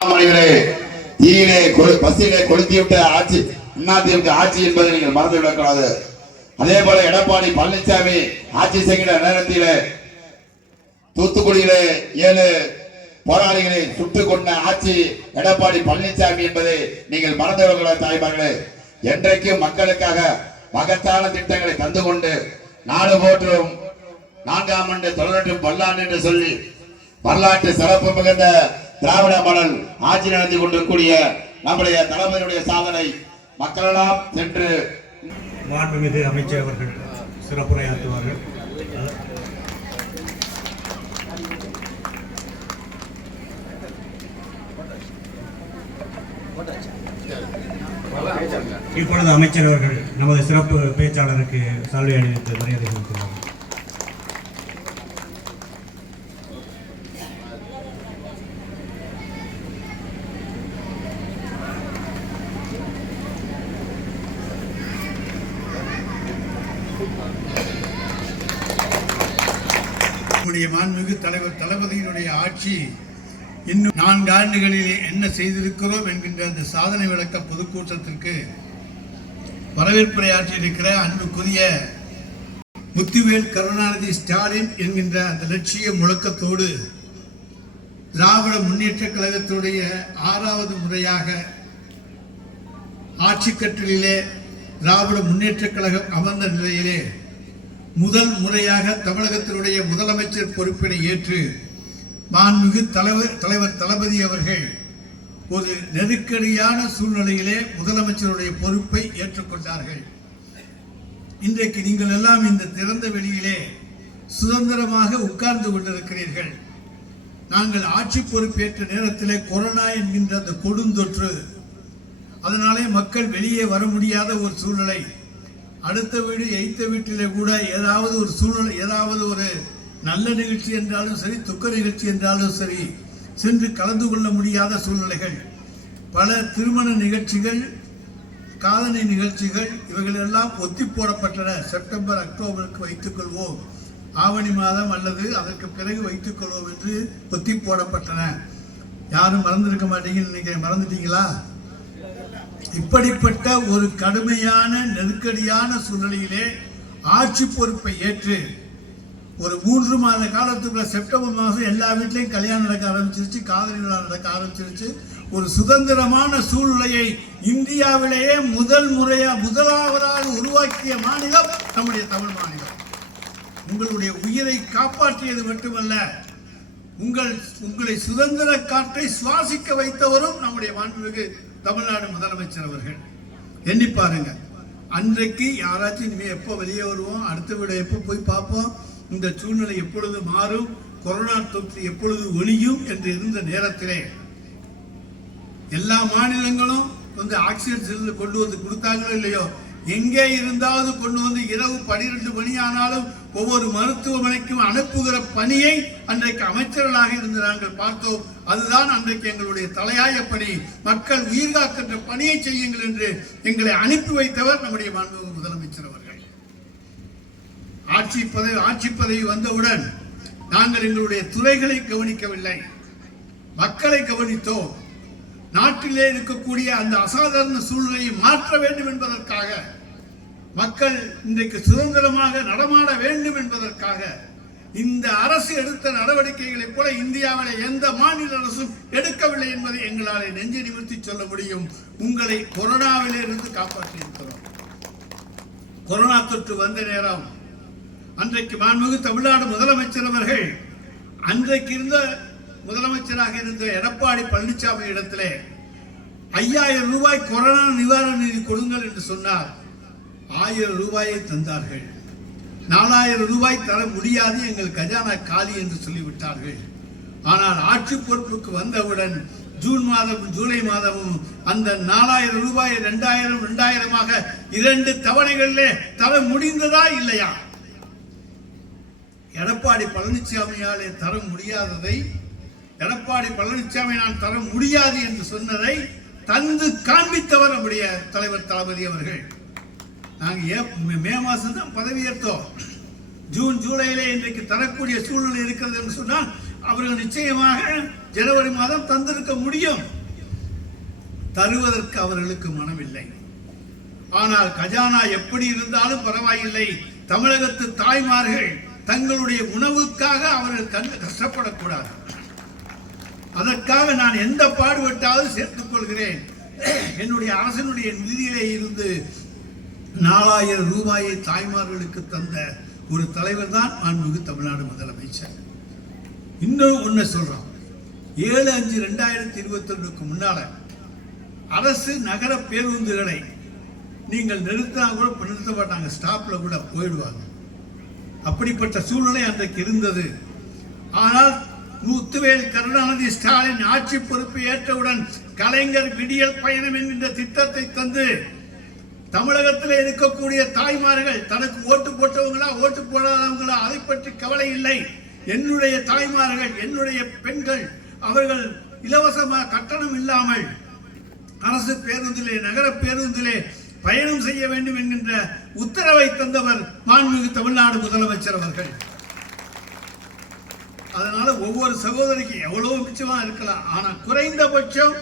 மணிகளே தீயிலே பசியிலே கொளுத்திவிட்ட ஆட்சி ஆட்சி என்பதை நீங்கள் அதே போல எடப்பாடி பழனிசாமி ஆட்சி செய்கிற நேரத்திலே தூத்துக்குடியிலே ஏழு போராளிகளை சுட்டுக் கொண்ட ஆட்சி எடப்பாடி பழனிசாமி என்பதை நீங்கள் மறந்துவிடக்கூடாது தாய்மார்களே. என்றைக்கும் மக்களுக்காக மகத்தான திட்டங்களை தந்து கொண்டு நாடு போற்றும் நான்காம் ஆண்டு தொழில்நுட்பம் பல்லாண்டு என்று சொல்லி வரலாற்று சிறப்பு மிகுந்த திராவிட மணல் ஆட்சி நடத்தி கொண்டிருக்கூடிய நம்முடைய தளபதியுடைய சாதனை மக்களெல்லாம் சென்று மாண்புமிகு அமைச்சர் அவர்கள் சிறப்புரையாற்றுவார்கள். இப்பொழுது அமைச்சர் அவர்கள் நமது சிறப்பு பேச்சாளருக்கு சால்வை அணிவித்து மரியாதை செலுத்துவார்கள் நம்முடைய மாண்புமிகு தலைவர் தளபதியினுடைய ஆட்சி இன்னும் நான்கு ஆண்டுகளில் என்ன செய்திருக்கிறோம் என்கின்ற அந்த சாதனை விளக்க பொதுக்கூட்டத்திற்கு வரவேற்புரை ஆற்றியிருக்கிற அன்புக்குரிய முத்துவேல் கருணாநிதி ஸ்டாலின் என்கின்ற அந்த லட்சிய முழக்கத்தோடு திராவிட முன்னேற்ற கழகத்துடைய ஆறாவது முறையாக ஆட்சி கட்டிலே திராவிட முன்னேற்ற கழகம் அமர்ந்த நிலையிலே முதல் முறையாக தமிழகத்தினுடைய முதலமைச்சர் பொறுப்பினை ஏற்று மாண்புமிகு தலைவர் தலைவர் தளபதி அவர்கள் ஒரு நெருக்கடியான சூழ்நிலையிலே முதலமைச்சருடைய பொறுப்பை ஏற்றுக்கொண்டார்கள். இன்றைக்கு நீங்கள் எல்லாம் இந்த திறந்த வெளியிலே சுதந்திரமாக உட்கார்ந்து கொண்டிருக்கிறீர்கள். நாங்கள் ஆட்சி பொறுப்பேற்ற நேரத்திலே கொரோனா என்கின்ற அந்த கொடுந்தொற்று அதனாலே மக்கள் வெளியே வர முடியாத ஒரு சூழ்நிலை. அடுத்த வீடு எய்த்த வீட்டிலே கூட ஏதாவது ஒரு சூழ்நிலை ஏதாவது ஒரு நல்ல நிகழ்ச்சி என்றாலும் சரி துக்க நிகழ்ச்சி என்றாலும் சரி சென்று கலந்து கொள்ள முடியாத சூழ்நிலைகள். பல திருமண நிகழ்ச்சிகள் காதணி நிகழ்ச்சிகள் இவைகளெல்லாம் ஒத்தி போடப்பட்டன. செப்டம்பர் அக்டோபருக்கு வைத்துக்கொள்வோம் ஆவணி மாதம் அல்லது அதற்கு பிறகு வைத்துக்கொள்வோம் என்று ஒத்தி போடப்பட்டன. யாரும் மறந்திருக்க மாட்டீங்கன்னு நினைக்கிறேன். மறந்துட்டீங்களா? இப்படிப்பட்ட ஒரு கடுமையான நெருக்கடியான சூழ்நிலையிலே ஆட்சி பொறுப்பை ஏற்று ஒரு மூன்று மாத காலத்துக்குள்ள செப்டம்பர் மாதம் எல்லா வீட்லையும் கல்யாணம் நடக்க ஆரம்பிச்சிருச்சு காதலி விழா நடக்க ஆரம்பிச்சிருச்சு. ஒரு சுதந்திரமான சூழ்நிலையை இந்தியாவிலேயே முதல் முறையா முதலாவதாக உருவாக்கிய மாநிலம் நம்முடைய தமிழ் மாநிலம். உங்களுடைய உயிரை காப்பாற்றியது மட்டுமல்ல உங்கள் உங்களை சுதந்திர காற்றை சுவாசிக்க வைத்தவரும் நம்முடைய மாண்புமிகு தமிழ்நாடு முதலமைச்சர் அவர்கள். எண்ணி பாருங்க. அன்றைக்கு யாராச்சும் இனிமே எப்போ வெளியே வருவோம் அடுத்த விட எப்போ போய் பார்ப்போம் இந்த சூழ்நிலை எப்பொழுது மாறும் கொரோனா தொற்று எப்பொழுது ஒழியும் என்று இருந்த நேரத்திலே எல்லா மாநிலங்களும் வந்து ஆக்சிஜன் சிலிண்டர் கொண்டு வந்து கொடுத்தாங்களோ இல்லையோ எங்கே இருந்தாவது கொண்டு வந்து இரவு பனிரெண்டு மணி ஆனாலும் ஒவ்வொரு மருத்துவமனைக்கும் அனுப்புகிற பணியை அன்றைக்கு அமைச்சர்களாக இருந்து நாங்கள் பார்த்தோம். அதுதான் அன்றைக்கு எங்களுடைய தலையாய பணி. மக்கள் உயிர் காக்கின்ற பணியை செய்யுங்கள் என்று எங்களை அனுப்பி வைத்தவர் நம்முடைய மாண்பு முதலமைச்சர் அவர்கள். ஆட்சி பதவி ஆட்சி பதவி வந்தவுடன் நாங்கள் எங்களுடைய துறைகளை கவனிக்கவில்லை. மக்களை கவனித்தோம். நாட்டிலே இருக்கக்கூடிய அந்த அசாதாரண சூழ்நிலையை மாற்ற வேண்டும் என்பதற்காக மக்கள் இன்றைக்கு சுதந்திரமாக நடமாட வேண்டும் என்பதற்காக இந்த அரசு எடுத்த நடவடிக்கைகளைப் போல இந்தியாவில் எந்த மாநில அரசும் எடுக்கவில்லை என்பதை எங்களால் நெஞ்சு நிமிர்த்தி சொல்ல முடியும். உங்களை கொரோனாவிலிருந்து காப்பாற்றி இருக்கிறோம். கொரோனா தொற்று வந்த நேரம் அன்றைக்கு மாண்புமிகு தமிழ்நாடு முதலமைச்சர் அவர்கள் அன்றைக்கு இருந்த முதலமைச்சராக இருந்த எடப்பாடி பழனிசாமி இடத்திலே ஐயாயிரம் ரூபாய் கொரோனா நிவாரண நிதி கொடுங்கள் என்று சொன்னார். ஆயிரம் ரூபாயை தந்தார்கள். நாலாயிரம் ரூபாய் தர முடியாது எங்கள் கஜானா காலி என்று சொல்லிவிட்டார்கள். ஆனால் ஆட்சி பொறுப்புக்கு வந்தவுடன் ஜூன் மாதமும் ஜூலை மாதமும் அந்த நாலாயிரம் ரூபாய் ரெண்டாயிரம் ரெண்டாயிரமாக இரண்டு தவணைகளிலே தர முடிந்ததா இல்லையா? எடப்பாடி பழனிசாமியாலே தர முடியாததை எடப்பாடி பழனிசாமி நான் தர முடியாது என்று சொன்னதை தந்து காண்பித்தவர் நம்முடைய தலைவர் தளபதி அவர்கள். நாங்கள் ஏ மே- மே மாதம் தான் பதவியேற்றோம் ஜூன் ஜூலையிலே இன்றைக்கு தரக்கூடிய சூழ்நிலை இருக்கிறது என்று சொன்னால் அவர்கள் நிச்சயமாக ஜனவரி மாதம் தந்திருக்க முடியும். தருவதற்கு அவர்களுக்கு மனமில்லை. ஆனால் கஜானா எப்படி இருந்தாலும் பரவாயில்லை. தமிழகத்து தாய்மார்கள் தங்களுடைய உணவுக்காக அவர்கள் கண் கஷ்டப்படக்கூடாது. அதற்காக நான் எந்த பாடுபட்டாவது சேர்த்துக் கொள்கிறேன். என்னுடைய அரசனுடைய நிதியிலே இருந்து நாலாயிரம் ரூபாயை தாய்மார்களுக்கு தந்த ஒரு தலைவர் தான் மாண்புமிகு தமிழ்நாடு முதலமைச்சர். இன்னும் ஒன்று சொல்கிறான் ஏழு அஞ்சு ரெண்டாயிரத்தி இருபத்தி ரெண்டுக்கு முன்னால் அரசு நகர பேருந்துகளை நீங்கள் நிறுத்தினா கூட இப்போ நிறுத்த மாட்டாங்க. ஸ்டாப்பில் கூட போயிடுவாங்க. அப்படிப்பட்ட சூழ்நிலை அன்றைக்கு இருந்தது. ஆனால் முத்துவேல் கருணாநிதி ஸ்டாலின் ஆட்சி பொறுப்பு ஏற்றவுடன் கலைஞர் விடியல் பயணம் என்கின்ற திட்டத்தை தந்து தமிழகத்தில் இருக்கக்கூடிய தாய்மார்கள் தனக்கு ஓட்டு போட்டவங்களா ஓட்டு போடாதவங்களா அதை பற்றி கவலை இல்லை. என்னுடைய தாய்மார்கள் என்னுடைய பெண்கள் அவர்கள் இலவசமாக கட்டணம் இல்லாமல் அரசு பேருந்திலே நகர பேருந்திலே பயணம் செய்ய வேண்டும் என்கின்ற உத்தரவை தந்தவர் மாண்புமிகு தமிழ்நாடு முதலமைச்சர் அவர்கள். அதனால ஒவ்வொரு சகோதரிக்கு எவ்வளவு மிச்சமா இருக்கலாம். ஆனா குறைந்தபட்சம்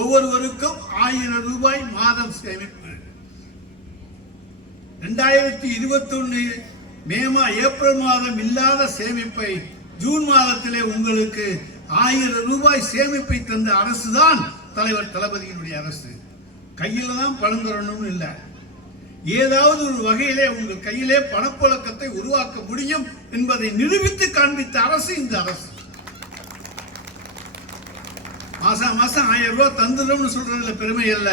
ஒவ்வொருவருக்கும் ஆயிரம் ரூபாய் மாதம் சேமிப்பு. ரெண்டாயிரத்தி இருபத்தி மே மா ஏப்ரல் மாதம் இல்லாத சேமிப்பை ஜூன் மாதத்திலே உங்களுக்கு ஆயிரம் ரூபாய் சேமிப்பை தந்த அரசு தான் தலைவர் தளபதியினுடைய அரசு. கையில் தான் பணம் தரணும்னு இல்லை. ஏதாவது ஒரு வகையிலே உங்கள் கையிலே பணப்புழக்கத்தை உருவாக்க முடியும் என்பதை நிரூபித்து காண்பித்த அரசு இந்த அரசு. மாசம் மாசம் ஆயிரம் ரூபாய் தந்துடும் சொல்றதுல பெருமை அல்ல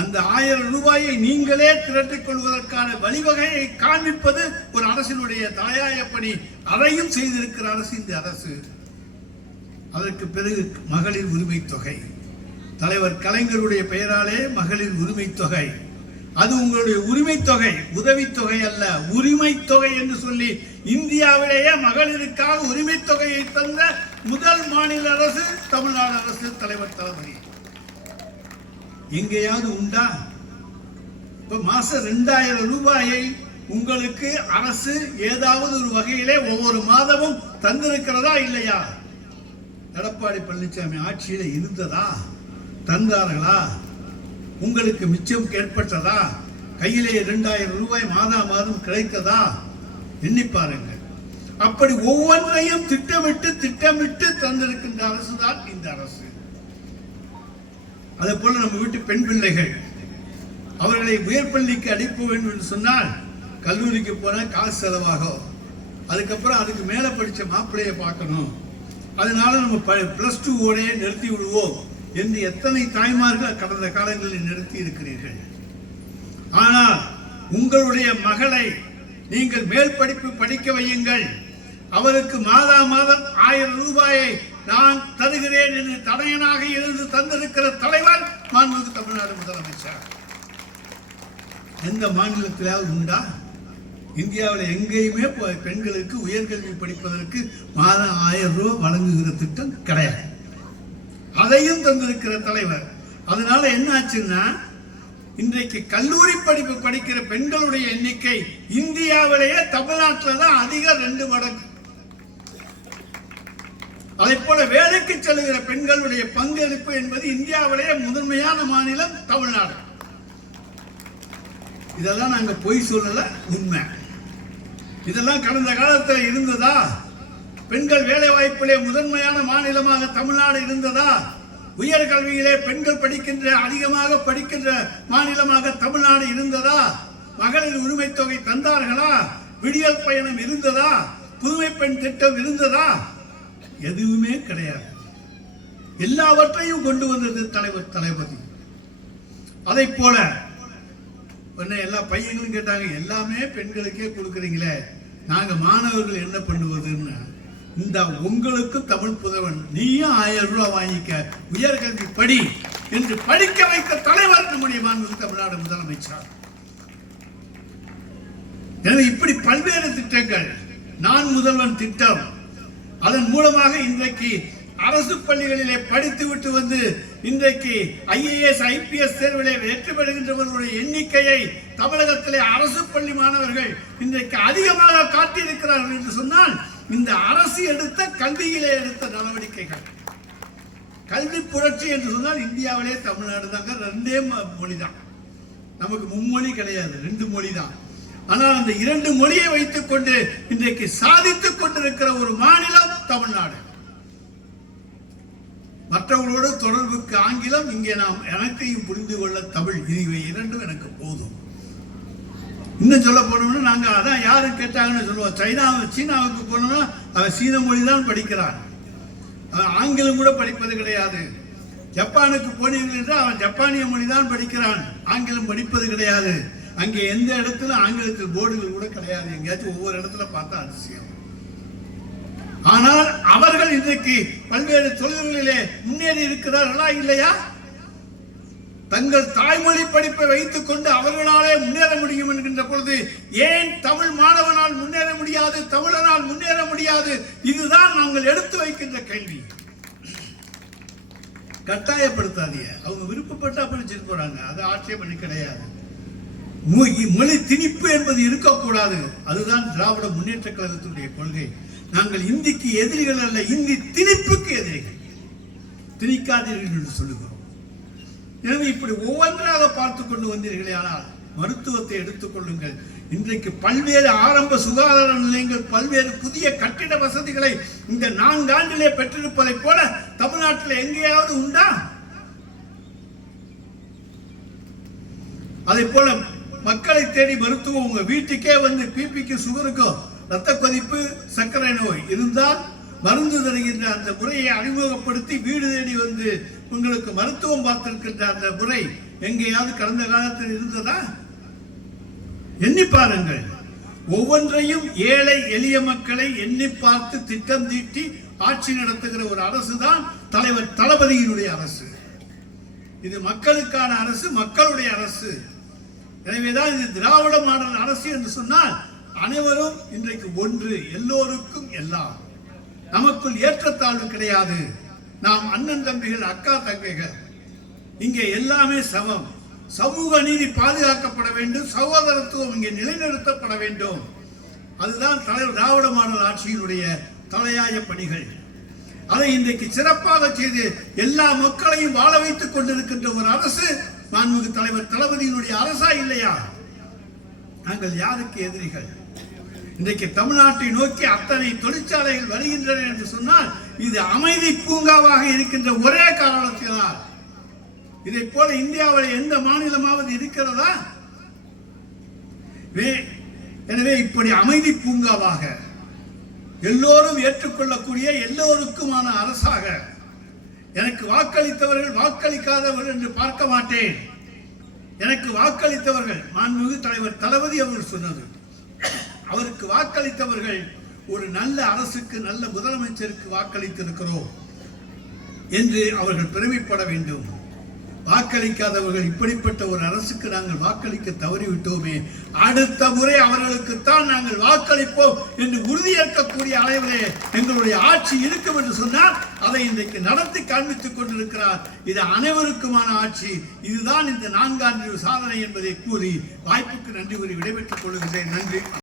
அந்த ஆயிரம் ரூபாயை நீங்களே திரட்டிக் கொள்வதற்கான வழிவகையை காண்பிப்பது ஒரு அரசினுடைய தலையாய பணி. அதையும் செய்திருக்கிற அரசு இந்த அரசு. அதற்கு பிறகு மகளிர் உரிமை தொகை. தலைவர் கலைஞருடைய பெயராலே மகளிர் உரிமை தொகை. அது உங்களுடைய உரிமை தொகை உதவித்தொகை அல்ல உரிமை தொகை என்று சொல்லி இந்தியாவிலேயே மகளிருக்காக உரிமை தொகையை தந்த முதல் மாநில அரசு தமிழ்நாடு அரசு தலைவர் தளபதி. எங்கேயாவது உண்டா? இப்போ மாதம் ரெண்டாயிரம் ரூபாயை உங்களுக்கு அரசு ஏதாவது ஒரு வகையிலே ஒவ்வொரு மாதமும் தந்திருக்கிறதா இல்லையா? எடப்பாடி பழனிசாமி ஆட்சியில் இருந்ததா? தந்தார்களா? உங்களுக்கு மிச்சம் ஏற்பட்டதா? கையிலே இரண்டாயிரம் ரூபாய் மாதா மாதம் கிடைத்ததா? எண்ணி பாருங்கள். அப்படி ஒவ்வொன்றையும் திட்டமிட்டு திட்டமிட்டு தந்திருக்கின்ற அரசு தான் இந்த அரசு. அதே போல நம்ம வீட்டு பெண் பிள்ளைகள் அவர்களை உயர்பள்ளிக்கு அனுப்ப வேண்டும் என்று சொன்னால் கல்லூரிக்கு போனால் காசு செலவாகும். அதுக்கப்புறம் அதுக்கு மேலே படித்த மாப்பிள்ளையை பார்க்கணும். அதனால நம்ம ப டூ ஓடையே நிறுத்தி விடுவோம் என்று எத்தனை தாய்மார்கள் கடந்த காலங்களில் நிறுத்தி இருக்கிறீர்கள். ஆனால் உங்களுடைய மகளை நீங்கள் மேல் படிப்பு படிக்க வையுங்கள். அவருக்கு மாதா மாதம் ஆயிரம் ரூபாயை நான் தருகிறேன் என்று தடையனாக இருந்து தந்திருக்கிற தலைவர் மாண்புமிகு தமிழ்நாடு முதலமைச்சர். எந்த மாநிலத்திலாவது உண்டா? இந்தியாவில் எங்கேயுமே பெண்களுக்கு உயர்கல்வி படிப்பதற்கு மாதம் ஆயிரம் ரூபாய் வழங்குகிற திட்டம் கிடையாது. அதையும் தந்திருக்கிற தலைவர். அதனால என்ன ஆச்சுன்னா இன்றைக்கு கல்லூரி படிப்பு படிக்கிற பெண்களுடைய எண்ணிக்கை இந்தியாவிலேயே தமிழ்நாட்டில் தான் அதிக ரெண்டு மடங்கு. அதை போல வேலைக்கு செல்லுகிற பெண்களுடைய பங்களிப்பு என்பது இந்தியாவிலேயே முதன்மையான மாநிலம் தமிழ்நாடு. இதெல்லாம் நாங்க பொய் சொல்லல உண்மை. இதெல்லாம் கடந்த காலத்தில் இருந்ததா? பெண்கள் வேலை வாய்ப்பிலே முதன்மையான மாநிலமாக தமிழ்நாடு இருந்ததா? உயர்கல்வியிலே பெண்கள் படிக்கின்ற அதிகமாக படிக்கின்ற மாநிலமாக தமிழ்நாடு இருந்ததா? மகளிர் உரிமை தொகை தந்தார்களா? விடியல் பயணம் இருந்ததா? புதுமை பெண் திட்டம் இருந்ததா? எதுவுமே கிடையாது. எல்லாவற்றையும் கொண்டு வந்தது தலைவர் தளபதி. அதை போல உடனே எல்லா பையங்களும் கேட்டாங்க எல்லாமே பெண்களுக்கே கொடுக்குறீங்களே நாங்க மாணவர்கள் என்ன பண்ணுவதுன்னு. இந்த உங்களுக்கு தமிழ் புதவன் நீயும் ஆயிரம் ரூபாய் வாங்கிக்க உயர்கல்வி படி என்று படிக்க வைத்த தலைவர் நம்முடைய மாண்புமிகு தமிழ்நாடு முதலமைச்சர். எனவே இப்படி பல்வேறு திட்டங்கள் நான் முதல்வன் திட்டம் அதன் மூலமாக இன்றைக்கு அரசு பள்ளிகளிலே படித்து விட்டு வந்து இன்றைக்கு ஐஏஎஸ் ஐபிஎஸ் தேர்விலே வெற்றி பெறுகின்றவர்களுடைய எண்ணிக்கையை தமிழகத்திலே அரசு பள்ளி மாணவர்கள் இன்றைக்கு அதிகமாக காட்டியிருக்கிறார்கள் என்று சொன்னால் இந்த அரசு எடுத்த கல்வியிலே எடுத்த நடவடிக்கைகள். கல்வி புரட்சி என்று சொன்னால் இந்தியாவிலே தமிழ்நாடு தாங்க ரெண்டே மொழி தான் நமக்கு மும்மொழி கிடையாது ரெண்டு மொழி தான் ஆனால் அந்த இரண்டு மொழியை வைத்துக் கொண்டு இன்றைக்கு சாதித்துக் கொண்டிருக்கிற ஒரு மாநிலம் தமிழ்நாடு. மற்றவர்களோடு தொடர்புக்கு ஆங்கிலம் இங்கே நாம் எனக்கையும் புரிந்து கொள்ள தமிழ் இவை இரண்டும் எனக்கு போதும். இன்னும் சொல்ல போனோம்னா நாங்க அதான் யாரு கேட்டாங்கன்னு சொல்லுவோம். சைனா சீனாவுக்கு போனோம்னா அவன் சீன மொழி தான் படிக்கிறான். அவன் ஆங்கிலம் கூட படிப்பது கிடையாது. ஜப்பானுக்கு போனீர்கள் என்றால் அவன் ஜப்பானிய மொழி தான் படிக்கிறான். ஆங்கிலம் படிப்பது கிடையாது. அங்கே எந்த இடத்துல ஆங்கிலத்தில் போர்டுகள் கூட கிடையாது. எங்கேயாச்சும் ஒவ்வொரு இடத்துல பார்த்தா அதிசயம். ஆனால் அவர்கள் இன்றைக்கு பல்வேறு தொழில்களிலே முன்னேறி இருக்கிறார்களா இல்லையா? தங்கள் தாய்மொழி படிப்பை வைத்துக் கொண்டு அவர்களாலே முன்னேற முடியும் என்கின்ற பொழுது ஏன் தமிழ் மாணவனால் முன்னேற முடியாது தமிழனால் முன்னேற முடியாது? இதுதான் நாங்கள் எடுத்து வைக்கின்ற கேள்வி. கட்டாயப்படுத்தாதீங்க. அவங்க விருப்பப்பட்டா படிச்சுட்டு போறாங்க. அது ஆட்சேபனை கிடையாது. மொழி திணிப்பு என்பது இருக்கக்கூடாது. அதுதான் திராவிட முன்னேற்ற கழகத்தினுடைய கொள்கை. நாங்கள் இந்திக்கு எதிரிகள் அல்ல இந்தி திணிப்புக்கு எதிரிகள். திணிக்காதீர்கள் என்று சொல்லுகிறோம். எனவே இப்படி ஒவ்வொன்றாக பார்த்து கொண்டு வந்தீர்களே ஆனால் மருத்துவத்தை எடுத்துக்கொள்ளுங்கள் இன்றைக்கு பல்வேறு ஆரம்ப சுகாதார நிலையங்கள் பல்வேறு புதிய கட்டிட வசதிகளை இந்த நான்காண்டிலே பெற்றிருப்பதைப் போல தமிழ்நாட்டில் எங்கேயாவது உண்டா? அதை போல மக்களை தேடி மருத்துவம் உங்க வீட்டுக்கே வந்து பிபிக்கு சுகருக்கும் ரத்த கொதிப்பு சர்க்கரை நோய் இருந்தால் மருந்து தருகின்ற அந்த முறையை அறிமுகப்படுத்தி வீடு தேடி வந்து உங்களுக்கு மருத்துவம் பார்த்திருக்கின்ற அந்த முறை எங்கேயாவது கடந்த காலத்தில் இருந்ததா? எண்ணி பாருங்கள். ஒவ்வொன்றையும் ஏழை எளிய மக்களை எண்ணி பார்த்து திட்டம் தீட்டி ஆட்சி நடத்துகிற ஒரு அரசு தான் தலைவர் தளபதியினுடைய அரசு. இது மக்களுக்கான அரசு மக்களுடைய அரசு. எனவேதான் இது திராவிட மாடல் அரசு என்று சொன்னால் அனைவரும் இன்றைக்கு ஒன்று எல்லோருக்கும் எல்லாம். நமக்குள் ஏற்றத்தாழ்வு கிடையாது. நாம் அண்ணன் தம்பிகள் அக்கா தங்கைகள். இங்கே எல்லாமே சமம். சமூக நீதி பாதுகாக்கப்பட வேண்டும். சகோதரத்துவம் இங்கே நிலைநிறுத்தப்பட வேண்டும். அதுதான் தலைவர் திராவிட மாடல் ஆட்சியினுடைய தலையாய பணிகள். அதை இன்றைக்கு சிறப்பாக செய்து எல்லா மக்களையும் வாழ வைத்துக் கொண்டிருக்கின்ற ஒரு அரசு மாண்புமிகு தலைவர் தளபதியினுடைய அரசா இல்லையா? நாங்கள் யாருக்கு எதிரிகள்? இன்றைக்கு தமிழ்நாட்டை நோக்கி அத்தனை தொழிற்சாலைகள் வருகின்றன என்று சொன்னால் இது அமைதி பூங்காவாக இருக்கின்ற ஒரே காரணத்தினால். இதை போல இந்தியாவில் எந்த மாநிலமாவது இருக்கிறதா? வே- எனவே இப்படி அமைதி பூங்காவாக எல்லோரும் ஏற்றுக்கொள்ளக்கூடிய எல்லோருக்குமான அரசாக எனக்கு வாக்களித்தவர்கள் வாக்களிக்காதவர்கள் என்று பார்க்க மாட்டேன். எனக்கு வாக்களித்தவர்கள் மாண்புமிகு தலைவர் தளபதி அவர்கள் சொன்னது. அவருக்கு வாக்களித்தவர்கள் ஒரு நல்ல அரசுக்கு நல்ல முதலமைச்சருக்கு வாக்களித்திருக்கிறோம் என்று அவர்கள் பெருமைப்பட வேண்டும். வாக்களிக்காதவர்கள் இப்படிப்பட்ட ஒரு அரசுக்கு நாங்கள் வாக்களிக்க தவறிவிட்டோமே அடுத்த முறை அவர்களுக்குத்தான் நாங்கள் வாக்களிப்போம் என்று உறுதியேற்கக்கூடிய அளவிலே எங்களுடைய ஆட்சி இருக்கும் என்று சொன்னால் அதை இன்றைக்கு நடத்தி காண்பித்துக் கொண்டிருக்கிறார். இது அனைவருக்குமான ஆட்சி. இதுதான் இந்த நான்காண்டு சாதனை என்பதை கூறி வாய்ப்புக்கு நன்றி கூறி விடைபெற்றுக் கொள்கிறேன். நன்றி.